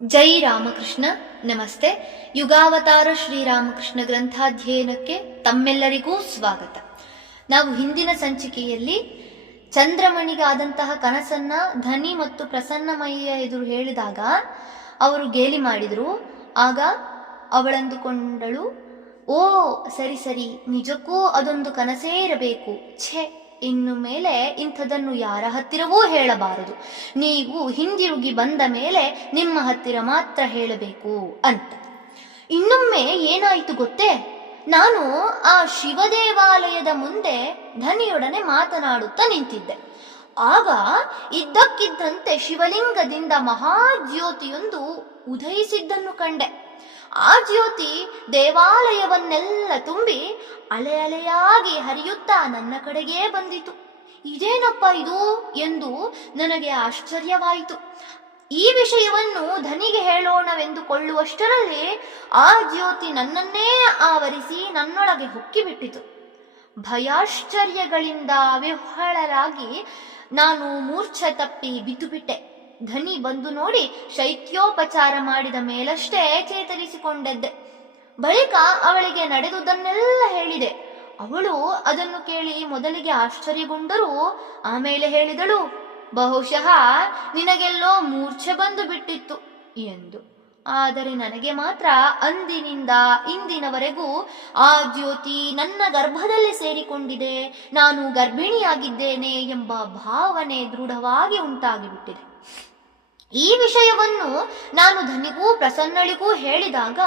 ಜೈ ರಾಮಕೃಷ್ಣ. ನಮಸ್ತೆ. ಯುಗಾವತಾರ ಶ್ರೀರಾಮಕೃಷ್ಣ ಗ್ರಂಥಾಧ್ಯಯನಕ್ಕೆ ತಮ್ಮೆಲ್ಲರಿಗೂ ಸ್ವಾಗತ. ನಾವು ಹಿಂದಿನ ಸಂಚಿಕೆಯಲ್ಲಿ ಚಂದ್ರಮಣಿಗಾದಂತಹ ಕನಸನ್ನ ಧನಿ ಮತ್ತು ಪ್ರಸನ್ನಮಯ್ಯ ಎದುರು ಹೇಳಿದಾಗ ಅವರು ಗೇಲಿ ಮಾಡಿದರು. ಆಗ ಅವಳಂದುಕೊಂಡಳು, ಓ ಸರಿ ಸರಿ, ನಿಜಕ್ಕೂ ಅದೊಂದು ಕನಸೇ ಇರಬೇಕು. ಛೆ, ಇನ್ನು ಮೇಲೆ ಇಂಥದನ್ನು ಯಾರ ಹತ್ತಿರವೂ ಹೇಳಬಾರದು. ನೀವು ಹಿಂದಿರುಗಿ ಬಂದ ಮೇಲೆ ನಿಮ್ಮ ಹತ್ತಿರ ಮಾತ್ರ ಹೇಳಬೇಕು ಅಂತ. ಇನ್ನೊಮ್ಮೆ ಏನಾಯಿತು ಗೊತ್ತೇ? ನಾನು ಆ ಶಿವ ದೇವಾಲಯದ ಮುಂದೆ ಧನಿಯೊಡನೆ ಮಾತನಾಡುತ್ತಾ ನಿಂತಿದ್ದೆ. ಆಗ ಇದ್ದಕ್ಕಿದ್ದಂತೆ ಶಿವಲಿಂಗದಿಂದ ಮಹಾಜ್ಯೋತಿಯೊಂದು ಉದಯಿಸಿದ್ದನ್ನು ಕಂಡೆ. ಆ ಜ್ಯೋತಿ ದೇವಾಲಯವನ್ನೆಲ್ಲ ತುಂಬಿ ಅಲೆ ಅಲೆಯಾಗಿ ಹರಿಯುತ್ತಾ ನನ್ನ ಕಡೆಗೇ ಬಂದಿತು. ಇದೇನಪ್ಪ ಇದು ಎಂದು ನನಗೆ ಆಶ್ಚರ್ಯವಾಯಿತು. ಈ ವಿಷಯವನ್ನು ಧನಿಗೆ ಹೇಳೋಣವೆಂದುಕೊಳ್ಳುವಷ್ಟರಲ್ಲಿ ಆ ಜ್ಯೋತಿ ನನ್ನನ್ನೇ ಆವರಿಸಿ ನನ್ನೊಳಗೆ ಹೊಕ್ಕಿಬಿಟ್ಟಿತು. ಭಯಾಶ್ಚರ್ಯಗಳಿಂದ ವಿಹ್ವಳರಾಗಿ ನಾನು ಮೂರ್ಛೆ ತಪ್ಪಿ ಬಿದ್ದುಬಿಟ್ಟೆ. ಧನಿ ಬಂದು ನೋಡಿ ಶೈತ್ಯೋಪಚಾರ ಮಾಡಿದ ಮೇಲಷ್ಟೇ ಚೇತರಿಸಿಕೊಂಡದ್ದೆ. ಬಳಿಕ ಅವಳಿಗೆ ನಡೆದುದನ್ನೆಲ್ಲ ಹೇಳಿದೆ. ಅವಳು ಅದನ್ನು ಕೇಳಿ ಮೊದಲಿಗೆ ಆಶ್ಚರ್ಯಗೊಂಡರೂ ಆಮೇಲೆ ಹೇಳಿದಳು, ಬಹುಶಃ ನಿನಗೆಲ್ಲೋ ಮೂರ್ಛೆ ಬಂದು ಬಿಟ್ಟಿತ್ತು ಎಂದು. ಆದರೆ ನನಗೆ ಮಾತ್ರ ಅಂದಿನಿಂದ ಇಂದಿನವರೆಗೂ ಆ ಜ್ಯೋತಿ ನನ್ನ ಗರ್ಭದಲ್ಲಿ ಸೇರಿಕೊಂಡಿದೆ, ನಾನು ಗರ್ಭಿಣಿಯಾಗಿದ್ದೇನೆ ಎಂಬ ಭಾವನೆ ದೃಢವಾಗಿ ಉಂಟಾಗಿಬಿಟ್ಟಿದೆ. ಈ ವಿಷಯವನ್ನು ನಾನು ಧನಿಗೂ ಪ್ರಸನ್ನಳಿಗೂ ಹೇಳಿದಾಗ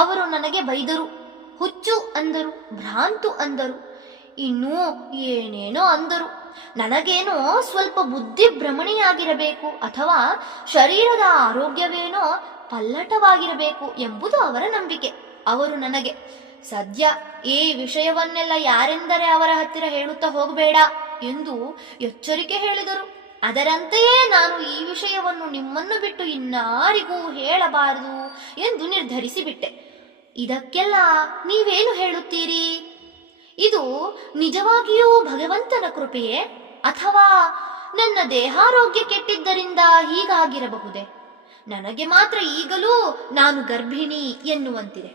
ಅವರು ನನಗೆ ಬೈದರು, ಹುಚ್ಚು ಅಂದರು, ಭ್ರಾಂತು ಅಂದರು, ಇನ್ನೂ ಏನೇನೋ ಅಂದರು. ನನಗೇನೋ ಸ್ವಲ್ಪ ಬುದ್ಧಿ ಭ್ರಮಣೆಯಾಗಿರಬೇಕು ಅಥವಾ ಶರೀರದ ಆರೋಗ್ಯವೇನೋ ಪಲ್ಲಟವಾಗಿರಬೇಕು ಎಂಬುದು ಅವರ ನಂಬಿಕೆ. ಅವರು ನನಗೆ, ಸದ್ಯ ಈ ವಿಷಯವನ್ನೆಲ್ಲ ಯಾರೆಂದರೆ ಅವರ ಹತ್ತಿರ ಹೇಳುತ್ತಾ ಹೋಗಬೇಡ ಎಂದು ಎಚ್ಚರಿಕೆ ಹೇಳಿದರು. ಅದರಂತೆಯೇ ನಾನು ಈ ವಿಷಯವನ್ನು ನಿಮ್ಮನ್ನು ಬಿಟ್ಟು ಇನ್ನಾರಿಗೂ ಹೇಳಬಾರದು ಎಂದು ನಿರ್ಧರಿಸಿಬಿಟ್ಟೆ. ಇದಕ್ಕೆಲ್ಲ ನೀವೇನು ಹೇಳುತ್ತೀರಿ? ಇದು ನಿಜವಾಗಿಯೂ ಭಗವಂತನ ಕೃಪೆಯೇ ಅಥವಾ ನನ್ನ ದೇಹಾರೋಗ್ಯ ಕೆಟ್ಟಿದ್ದರಿಂದ ಹೀಗಾಗಿರಬಹುದೇ? ನನಗೆ ಮಾತ್ರ ಈಗಲೂ ನಾನು ಗರ್ಭಿಣಿ ಎನ್ನುವಂತಿದೆ.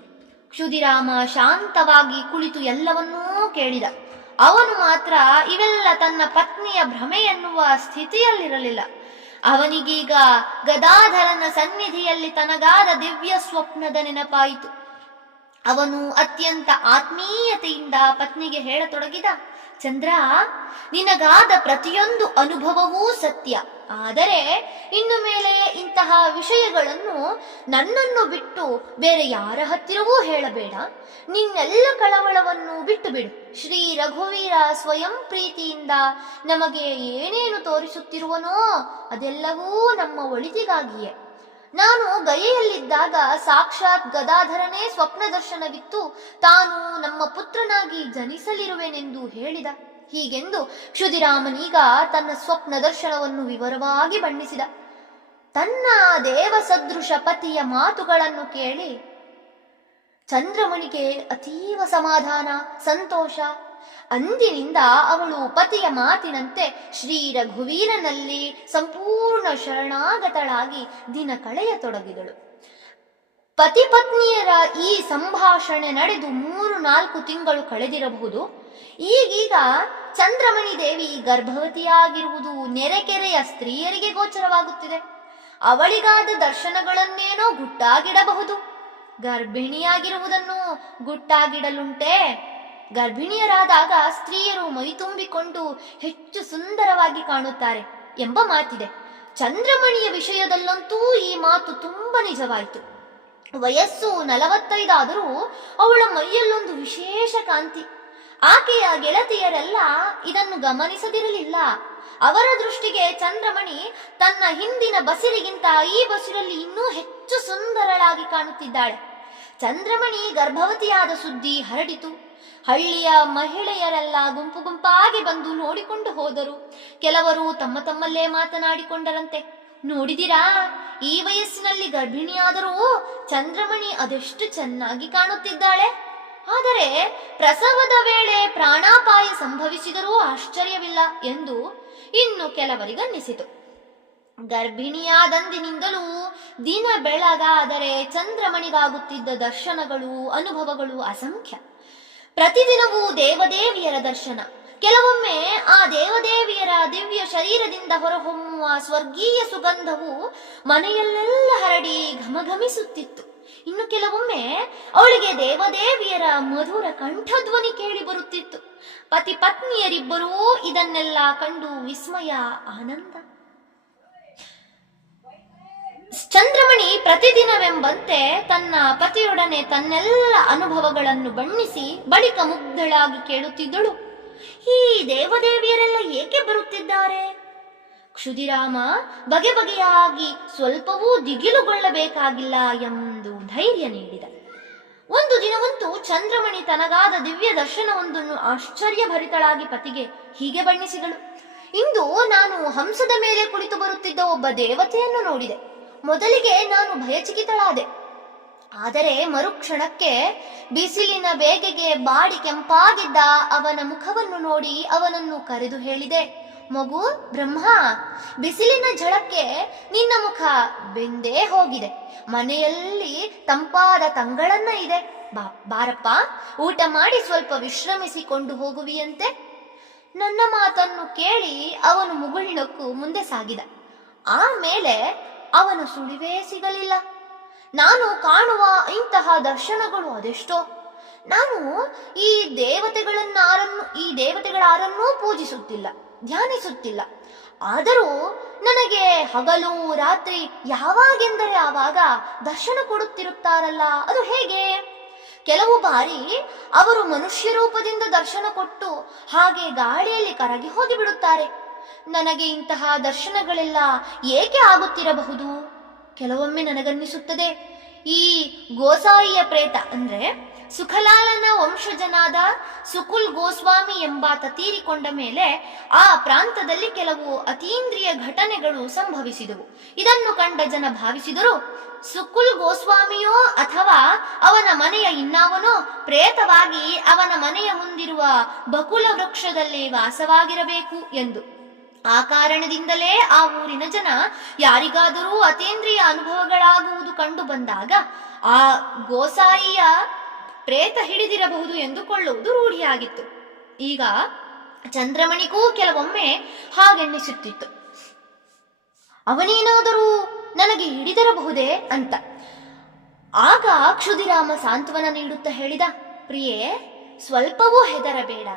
ಕ್ಷುದಿರಾಮ ಶಾಂತವಾಗಿ ಕುಳಿತು ಎಲ್ಲವನ್ನೂ ಕೇಳಿದ. ಅವನು ಮಾತ್ರ ಇವೆಲ್ಲ ತನ್ನ ಪತ್ನಿಯ ಭ್ರಮೆ ಎನ್ನುವ ಸ್ಥಿತಿಯಲ್ಲಿರಲಿಲ್ಲ. ಅವನಿಗೀಗ ಗದಾಧರನ ಸನ್ನಿಧಿಯಲ್ಲಿ ತನಗಾದ ದಿವ್ಯ ಸ್ವಪ್ನದ ನೆನಪಾಯಿತು. ಅವನು ಅತ್ಯಂತ ಆತ್ಮೀಯತೆಯಿಂದ ಪತ್ನಿಗೆ ಹೇಳತೊಡಗಿದ, ಚಂದ್ರ, ನಿನಗಾದ ಪ್ರತಿಯೊಂದು ಅನುಭವವೂ ಸತ್ಯ. ಆದರೆ ಇನ್ನು ಮೇಲೆ ಇಂತಹ ವಿಷಯಗಳನ್ನು ನನ್ನನ್ನು ಬಿಟ್ಟು ಬೇರೆ ಯಾರ ಹತ್ತಿರವೂ ಹೇಳಬೇಡ. ನಿನ್ನೆಲ್ಲ ಕಳವಳವನ್ನು ಬಿಟ್ಟು ಬಿಡು. ಶ್ರೀ ರಘುವೀರ ಸ್ವಯಂ ಪ್ರೀತಿಯಿಂದ ನಮಗೆ ಏನೇನು ತೋರಿಸುತ್ತಿರುವನೋ ಅದೆಲ್ಲವೂ ನಮ್ಮ ಒಳಿತಿಗಾಗಿಯೇ. ನಾನು ಗಯೆಯಲ್ಲಿದ್ದಾಗ ಸಾಕ್ಷಾತ್ ಗದಾಧರನೇ ಸ್ವಪ್ನ ದರ್ಶನವಿತ್ತು ತಾನು ನಮ್ಮ ಪುತ್ರನಾಗಿ ಜನಿಸಲಿರುವೆನೆಂದು ಹೇಳಿದ. ಹೀಗೆಂದು ಕ್ಷುದಿರಾಮನೀಗ ತನ್ನ ಸ್ವಪ್ನ ದರ್ಶನವನ್ನು ವಿವರವಾಗಿ ಬಣ್ಣಿಸಿದ. ತನ್ನ ದೇವಸದೃಶ ಪತಿಯ ಮಾತುಗಳನ್ನು ಕೇಳಿ ಚಂದ್ರಮಣಿಗೆ ಅತೀವ ಸಮಾಧಾನ, ಸಂತೋಷ. ಅಂದಿನಿಂದ ಅವಳು ಪತಿಯ ಮಾತಿನಂತೆ ಶ್ರೀ ರಘುವೀರನಲ್ಲಿ ಸಂಪೂರ್ಣ ಶರಣಾಗತಳಾಗಿ ದಿನ ಕಳೆಯತೊಡಗಿದಳು. ಪತಿ ಪತ್ನಿಯರ ಈ ಸಂಭಾಷಣೆ ನಡೆದು 3-4 ತಿಂಗಳು ಕಳೆದಿರಬಹುದು. ಈಗೀಗ ಚಂದ್ರಮಣಿ ದೇವಿ ಗರ್ಭವತಿಯಾಗಿರುವುದು ನೆರೆಕೆರೆಯ ಸ್ತ್ರೀಯರಿಗೆ ಗೋಚರವಾಗುತ್ತಿದೆ. ಅವಳಿಗಾದ ದರ್ಶನಗಳನ್ನೇನೋ ಗುಟ್ಟಾಗಿಡಬಹುದು. ಗರ್ಭಿಣಿಯಾಗಿರುವುದನ್ನು ಗುಟ್ಟಾಗಿಡಲುಂಟೆ? ಗರ್ಭಿಣಿಯರಾದಾಗ ಸ್ತ್ರೀಯರು ಮೈತುಂಬಿಕೊಂಡು ಹೆಚ್ಚು ಸುಂದರವಾಗಿ ಕಾಣುತ್ತಾರೆ ಎಂಬ ಮಾತಿದೆ. ಚಂದ್ರಮಣಿಯ ವಿಷಯದಲ್ಲಂತೂ ಈ ಮಾತು ತುಂಬ ನಿಜವಾಯಿತು. ವಯಸ್ಸು 45 ಆದರೂ ಅವಳ ಮೈಯಲ್ಲೊಂದು ವಿಶೇಷ ಕಾಂತಿ. ಆಕೆಯ ಗೆಳತಿಯರೆಲ್ಲ ಇದನ್ನು ಗಮನಿಸದಿರಲಿಲ್ಲ. ಅವರ ದೃಷ್ಟಿಗೆ ಚಂದ್ರಮಣಿ ತನ್ನ ಹಿಂದಿನ ಬಸಿರಿಗಿಂತ ಈ ಬಸಿರಲ್ಲಿ ಇನ್ನೂ ಹೆಚ್ಚು ಸುಂದರಳಾಗಿ ಕಾಣುತ್ತಿದ್ದಾಳೆ. ಚಂದ್ರಮಣಿ ಗರ್ಭವತಿಯಾದ ಸುದ್ದಿ ಹರಡಿತು. ಹಳ್ಳಿಯ ಮಹಿಳೆಯರೆಲ್ಲ ಗುಂಪು ಗುಂಪಾಗಿ ಬಂದು ನೋಡಿಕೊಂಡು ಹೋದರು. ಕೆಲವರು ತಮ್ಮ ತಮ್ಮಲ್ಲೇ ಮಾತನಾಡಿಕೊಂಡರಂತೆ, ನೋಡಿದಿರಾ, ಈ ವಯಸ್ಸಿನಲ್ಲಿ ಗರ್ಭಿಣಿಯಾದರೂ ಚಂದ್ರಮಣಿ ಅದೆಷ್ಟು ಚೆನ್ನಾಗಿ ಕಾಣುತ್ತಿದ್ದಾಳೆ. ಆದರೆ ಪ್ರಸವದ ವೇಳೆ ಪ್ರಾಣಾಪಾಯ ಸಂಭವಿಸಿದರೂ ಆಶ್ಚರ್ಯವಿಲ್ಲ ಎಂದು ಇನ್ನು ಕೆಲವರಿಗನ್ನಿಸಿತು. ಗರ್ಭಿಣಿಯಾದಂದಿನಿಂದಲೂ ದಿನ ಬೆಳಗಾದರೆ ಚಂದ್ರಮಣಿಗಾಗುತ್ತಿದ್ದ ದರ್ಶನಗಳು, ಅನುಭವಗಳು ಅಸಂಖ್ಯ. ಪ್ರತಿದಿನವೂ ದೇವದೇವಿಯರ ದರ್ಶನ. ಕೆಲವೊಮ್ಮೆ ಆ ದೇವದೇವಿಯರ ದಿವ್ಯ ಶರೀರದಿಂದ ಹೊರಹೊಮ್ಮುವ ಸ್ವರ್ಗೀಯ ಸುಗಂಧವು ಮನೆಯಲ್ಲೆಲ್ಲ ಹರಡಿ ಘಮಘಮಿಸುತ್ತಿತ್ತು. ಇನ್ನು ಕೆಲವೊಮ್ಮೆ ಅವಳಿಗೆ ದೇವದೇವಿಯರ ಮಧುರ ಕಂಠಧ್ವನಿ ಕೇಳಿ ಬರುತ್ತಿತ್ತು. ಪತಿ ಪತ್ನಿಯರಿಬ್ಬರೂ ಇದನ್ನೆಲ್ಲ ಕಂಡು ವಿಸ್ಮಯ, ಆನಂದ. ಚಂದ್ರಮಣಿ ಪ್ರತಿದಿನವೆಂಬಂತೆ ತನ್ನ ಪತಿಯೊಡನೆ ತನ್ನೆಲ್ಲ ಅನುಭವಗಳನ್ನು ಬಣ್ಣಿಸಿ ಬಳಿಕ ಮುಗ್ಧಳಾಗಿ ಕೇಳುತ್ತಿದ್ದಳು, ಈ ದೇವದೇವಿಯರೆಲ್ಲ ಏಕೆ ಬರುತ್ತಿದ್ದಾರೆ? ಕ್ಷುದಿರಾಮ ಬಗೆ ಬಗೆಯಾಗಿ ಸ್ವಲ್ಪವೂ ದಿಗಿಲುಗೊಳ್ಳಬೇಕಾಗಿಲ್ಲ ಎಂದು ಧೈರ್ಯ ನೀಡಿದ. ಒಂದು ದಿನವಂತೂ ಚಂದ್ರಮಣಿ ತನಗಾದ ದಿವ್ಯ ದರ್ಶನವೊಂದನ್ನು ಆಶ್ಚರ್ಯಭರಿತಳಾಗಿ ಪತಿಗೆ ಹೀಗೆ ಬಣ್ಣಿಸಿದಳು, ಇಂದು ನಾನು ಹಂಸದ ಮೇಲೆ ಕುಳಿತು ಬರುತ್ತಿದ್ದ ಒಬ್ಬ ದೇವತೆಯನ್ನು ನೋಡಿದೆ. ಮೊದಲಿಗೆ ನಾನು ಭಯಚಕಿತಳಾದೆ. ಆದರೆ ಮರುಕ್ಷಣಕ್ಕೆ ಬಿಸಿಲಿನ ಬೇಗೆಗೆ ಬಾಡಿ ಕೆಂಪಾಗಿದ್ದ ಅವನ ಮುಖವನ್ನು ನೋಡಿ ಅವನನ್ನು ಕರೆದು ಹೇಳಿದೆ, ಮಗು ಬ್ರಹ್ಮ, ಬಿಸಿಲಿನ ಝಳಕ್ಕೆ ನಿನ್ನ ಮುಖ ಬೆಂದೇ ಹೋಗಿದೆ. ಮನೆಯಲ್ಲಿ ತಂಪಾದ ತಂಗಳನ್ನ ಇದೆ, ಬಾರಪ್ಪ, ಊಟ ಮಾಡಿ ಸ್ವಲ್ಪ ವಿಶ್ರಮಿಸಿಕೊಂಡು ಹೋಗುವಿಯಂತೆ. ನನ್ನ ಮಾತನ್ನು ಕೇಳಿ ಅವನು ಮುಗುಳ್ನಕ್ಕು ಮುಂದೆ ಸಾಗಿದ. ಆಮೇಲೆ ಅವನ ಸುಳಿವೇ ಸಿಗಲಿಲ್ಲ. ನಾನು ಕಾಣುವ ಇಂತಹ ದರ್ಶನಗಳು ಅದೆಷ್ಟೋ. ನಾನು ಈ ದೇವತೆಗಳಾರನ್ನೂ ಪೂಜಿಸುತ್ತಿಲ್ಲ, ಧ್ಯಾನಿಸುತ್ತಿಲ್ಲ. ಆದರೂ ನನಗೆ ಹಗಲು ರಾತ್ರಿ ಯಾವಾಗೆಂದರೆ ಆವಾಗ ದರ್ಶನ ಕೊಡುತ್ತಿರುತ್ತಾರಲ್ಲ, ಅದು ಹೇಗೆ? ಕೆಲವು ಬಾರಿ ಅವರು ಮನುಷ್ಯ ರೂಪದಿಂದ ದರ್ಶನ ಕೊಟ್ಟು ಹಾಗೆ ಗಾಳಿಯಲ್ಲಿ ಕರಗಿ ಹೋಗಿಬಿಡುತ್ತಾರೆ. ನನಗೆ ಇಂತಹ ದರ್ಶನಗಳೆಲ್ಲ ಏಕೆ ಆಗುತ್ತಿರಬಹುದು? ಕೆಲವೊಮ್ಮೆ ನನಗನ್ನಿಸುತ್ತದೆ, ಈ ಗೋಸಾಯಿಯ ಪ್ರೇತ ಅಂದ್ರೆ ಸುಖಲಾಲನ ವಂಶಜನಾದ ಸುಕುಲ್ ಗೋಸ್ವಾಮಿ ಎಂಬಾತ ತೀರಿಕೊಂಡ ಮೇಲೆ ಆ ಪ್ರಾಂತದಲ್ಲಿ ಕೆಲವು ಅತೀಂದ್ರಿಯ ಘಟನೆಗಳು ಸಂಭವಿಸಿದವು. ಇದನ್ನು ಕಂಡ ಜನ ಭಾವಿಸಿದರು, ಸುಕುಲ್ ಗೋಸ್ವಾಮಿಯೋ ಅಥವಾ ಅವನ ಮನೆಯ ಇನ್ನಾವನೋ ಪ್ರೇತವಾಗಿ ಅವನ ಮನೆಯ ಮುಂದಿರುವ ಬಕುಲ ವೃಕ್ಷದಲ್ಲಿ ವಾಸವಾಗಿರಬೇಕು ಎಂದು. ಆ ಕಾರಣದಿಂದಲೇ ಆ ಊರಿನ ಜನ ಯಾರಿಗಾದರೂ ಅತೀಂದ್ರಿಯ ಅನುಭವಗಳಾಗುವುದು ಕಂಡು ಬಂದಾಗ ಆ ಗೋಸಾಯಿಯ ಪ್ರೇತ ಹಿಡಿದಿರಬಹುದು ಎಂದುಕೊಳ್ಳುವುದು ರೂಢಿಯಾಗಿತ್ತು. ಈಗ ಚಂದ್ರಮಣಿಗೂ ಕೆಲವೊಮ್ಮೆ ಹಾಗೆನ್ನಿಸುತ್ತಿತ್ತು, ಅವನೇನಾದರೂ ನನಗೆ ಹಿಡಿದಿರಬಹುದೇ ಅಂತ. ಆಗ ಕ್ಷುದಿರಾಮ ಸಾಂತ್ವನ ನೀಡುತ್ತಾ ಹೇಳಿದ, ಪ್ರಿಯೇ, ಸ್ವಲ್ಪವೂ ಹೆದರಬೇಡ.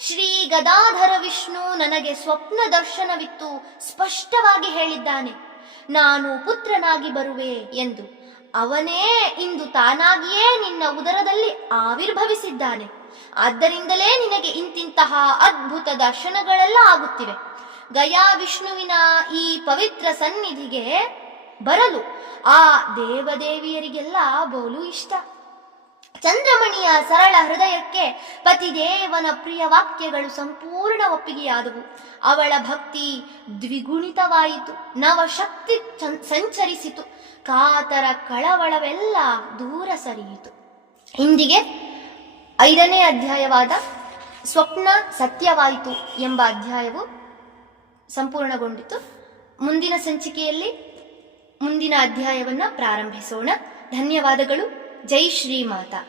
ಶ್ರೀ ಗದಾಧರ ವಿಷ್ಣು ನನಗೆ ಸ್ವಪ್ನ ದರ್ಶನವಿತ್ತು ಸ್ಪಷ್ಟವಾಗಿ ಹೇಳಿದ್ದಾನೆ, ನಾನು ಪುತ್ರನಾಗಿ ಬರುವೆ ಎಂದು. ಅವನೇ ಇಂದು ತಾನಾಗಿಯೇ ನಿನ್ನ ಉದರದಲ್ಲಿ ಆವಿರ್ಭವಿಸಿದ್ದಾನೆ. ಆದ್ದರಿಂದಲೇ ನಿನಗೆ ಇಂತಿಂತಹ ಅದ್ಭುತ ದರ್ಶನಗಳೆಲ್ಲ ಆಗುತ್ತಿವೆ. ಗಯಾ ವಿಷ್ಣುವಿನ ಈ ಪವಿತ್ರ ಸನ್ನಿಧಿಗೆ ಬರಲು ಆ ದೇವದೇವಿಯರಿಗೆಲ್ಲ ಬೋಲು ಇಷ್ಟ. ಚಂದ್ರಮಣಿಯ ಸರಳ ಹೃದಯಕ್ಕೆ ಪತಿದೇವನ ಪ್ರಿಯ ವಾಕ್ಯಗಳು ಸಂಪೂರ್ಣ ಒಪ್ಪಿಗೆಯಾದವು. ಅವಳ ಭಕ್ತಿ ದ್ವಿಗುಣಿತವಾಯಿತು, ನವಶಕ್ತಿ ಸಂಚರಿಸಿತು, ಕಾತರ ಕಳವಳವೆಲ್ಲ ದೂರ ಸರಿಯಿತು. ಇಂದಿಗೆ 5ನೇ ಅಧ್ಯಾಯವಾದ ಸ್ವಪ್ನ ಸತ್ಯವಾಯಿತು ಎಂಬ ಅಧ್ಯಾಯವು ಸಂಪೂರ್ಣಗೊಂಡಿತು. ಮುಂದಿನ ಸಂಚಿಕೆಯಲ್ಲಿ ಮುಂದಿನ ಅಧ್ಯಾಯವನ್ನು ಪ್ರಾರಂಭಿಸೋಣ. ಧನ್ಯವಾದಗಳು. ಜೈ ಶ್ರೀ ಮಾತಾ.